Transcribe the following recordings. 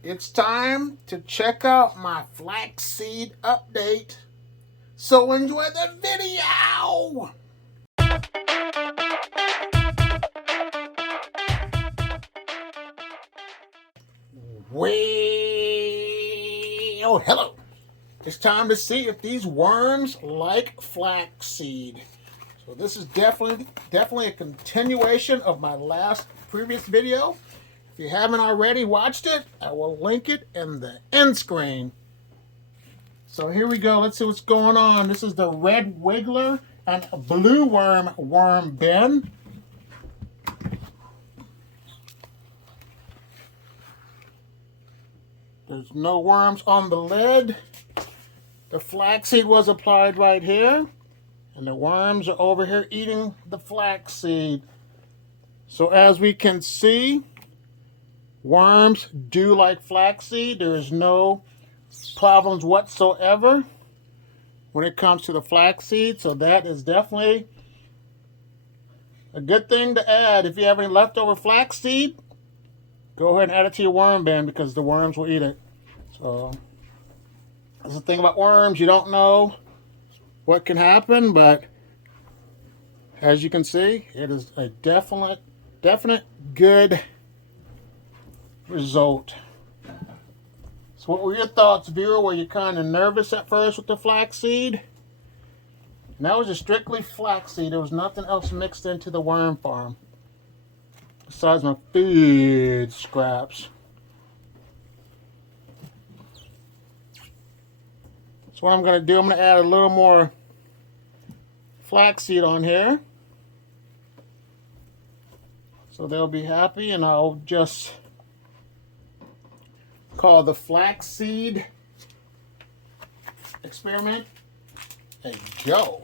It's time to check out my flaxseed update. So enjoy the video! Well, hello. It's time to see if these worms like flaxseed. So this is definitely a continuation of my previous video. If you haven't already watched it, I will link it in the end screen. So here we go. Let's see what's going on. This is the red wiggler and blue worm bin. There's no worms on the lid. The flaxseed was applied right here, and the worms are over here eating the flaxseed. So as we can see, worms do like flaxseed. There is no problems whatsoever when it comes to the flaxseed. So that is definitely a good thing to add. If you have any leftover flaxseed, go ahead and add it to your worm bin because the worms will eat it. So that's the thing about worms. You don't know what can happen, but as you can see, it is a definite good result. So what were your thoughts, viewer? Were you kind of nervous at first with the flaxseed? And that was just strictly flaxseed. There was nothing else mixed into the worm farm besides my food scraps. So what I'm going to do, I'm going to add a little more flaxseed on here. So they'll be happy, and I'll just call the flaxseed experiment a go.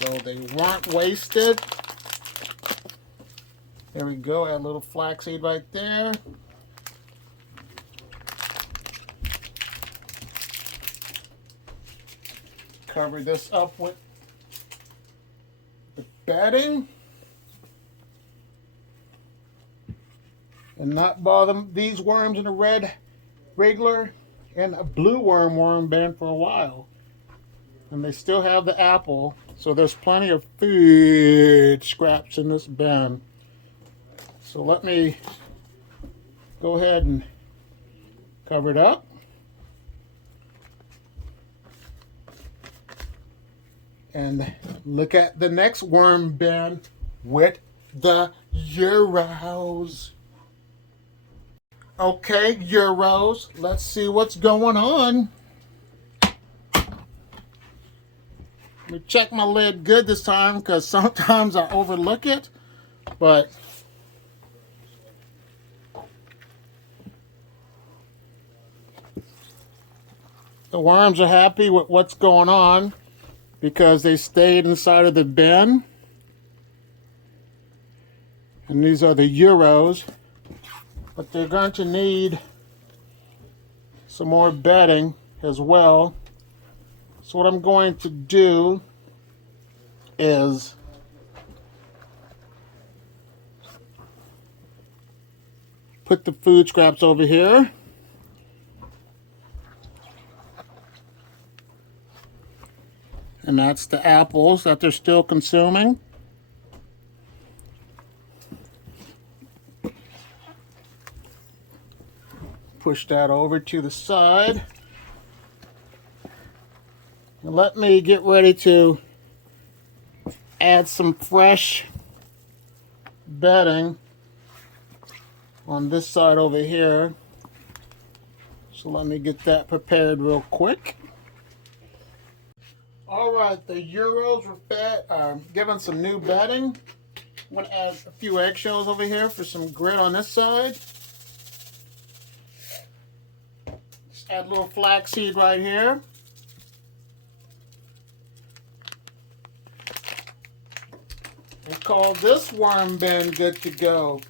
So they weren't wasted. There we go, add a little flaxseed right there. Cover this up with the bedding. And not bother these worms in a red wiggler and a blue worm bin for a while. And they still have the apple, so there's plenty of food scraps in this bin. So let me go ahead and cover it up. And look at the next worm bin with the Euros. Okay, Euros, let's see what's going on. Let me check my lid good this time because sometimes I overlook it, but the worms are happy with what's going on because they stayed inside of the bin. And these are the Euros. But they're going to need some more bedding as well. So what I'm going to do is put the food scraps over here. And that's the apples that they're still consuming. Push that over to the side. And let me get ready to add some fresh bedding on this side over here. So let me get that prepared real quick. Alright, the Euros were given some new bedding. I'm going to add a few eggshells over here for some grit on this side. Add a little flaxseed right here. And call this worm bin good to go.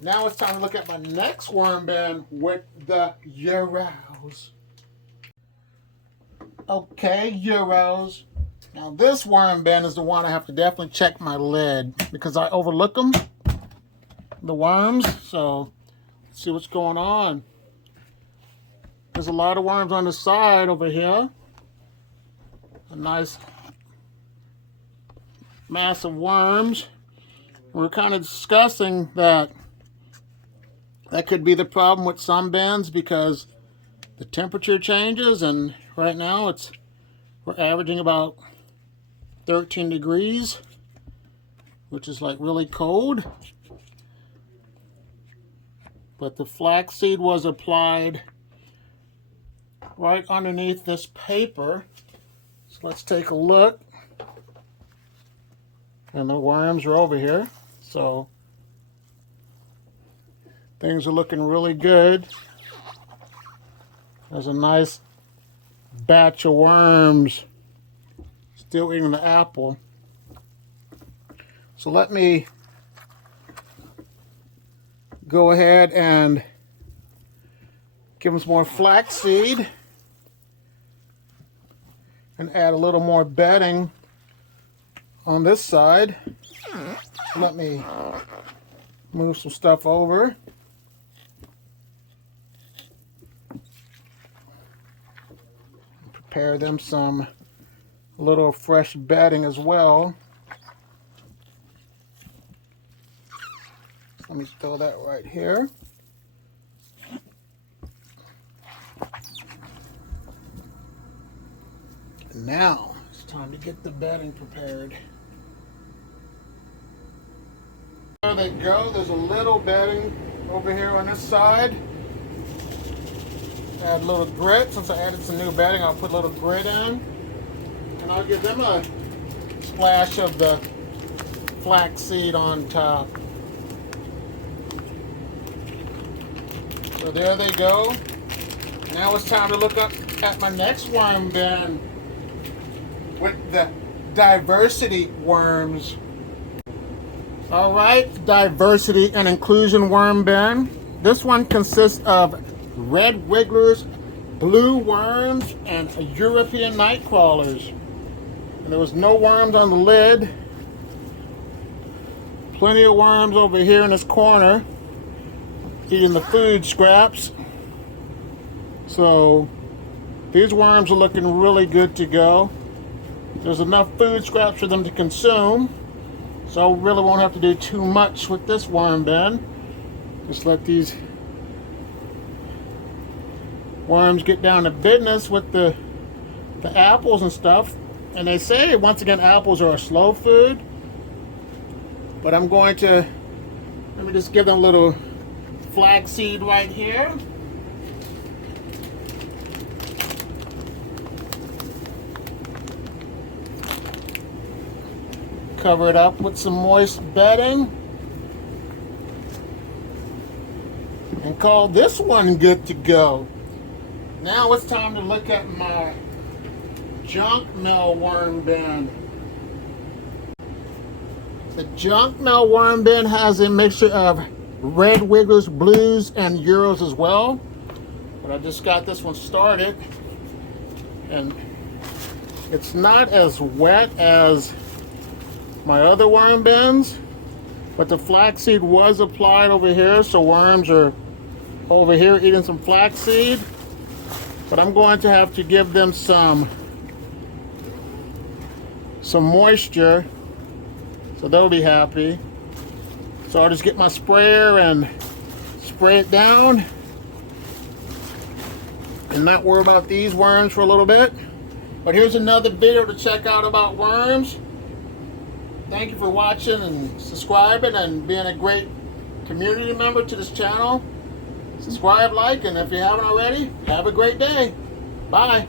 Now it's time to look at my next worm bin with the Euros. Okay, Euros. Now this worm bin is the one I have to definitely check my lid because I overlook them, the worms. So Let's see what's going on. There's a lot of worms on the side over here. A nice mass of worms. We're kind of discussing that could be the problem with some bins because the temperature changes, and right now we're averaging about 13 degrees, which is like really cold. But the flaxseed was applied right underneath this paper. So let's take a look. And the worms are over here. So things are looking really good. There's a nice batch of worms still eating the apple. So let me go ahead and give them some more flaxseed and add a little more bedding on this side. Let me move some stuff over. Prepare them some little fresh bedding as well. Let me throw that right here. And now it's time to get the bedding prepared. There they go. There's a little bedding over here on this side. Add a little grit. Since I added some new bedding, I'll put a little grit in. And I'll give them a splash of the flaxseed on top. So there they go. Now it's time to look up at my next worm bin with the diversity worms. All right, diversity and inclusion worm bin. This one consists of red wigglers, blue worms, and European nightcrawlers. And there was no worms on the lid. Plenty of worms over here in this corner eating the food scraps. So these worms are looking really good to go. There's enough food scraps for them to consume, so I really won't have to do too much with this worm bin. Just let these worms get down to business with the apples and stuff. And they say, once again, apples are a slow food, but I'm going to, let me just give them a little flaxseed right here. Cover it up with some moist bedding. And call this one good to go. Now it's time to look at my junk mail worm bin. The junk mail worm bin has a mixture of red wigglers, blues, and Euros as well. But I just got this one started. And it's not as wet as my other worm bins, but the flaxseed was applied over here, so worms are over here eating some flaxseed. But I'm going to have to give them some moisture, so they'll be happy. So I'll just get my sprayer and spray it down and not worry about these worms for a little bit. But here's another video to check out about worms. Thank you for watching and subscribing and being a great community member to this channel. Subscribe, like, and if you haven't already, have a great day. Bye.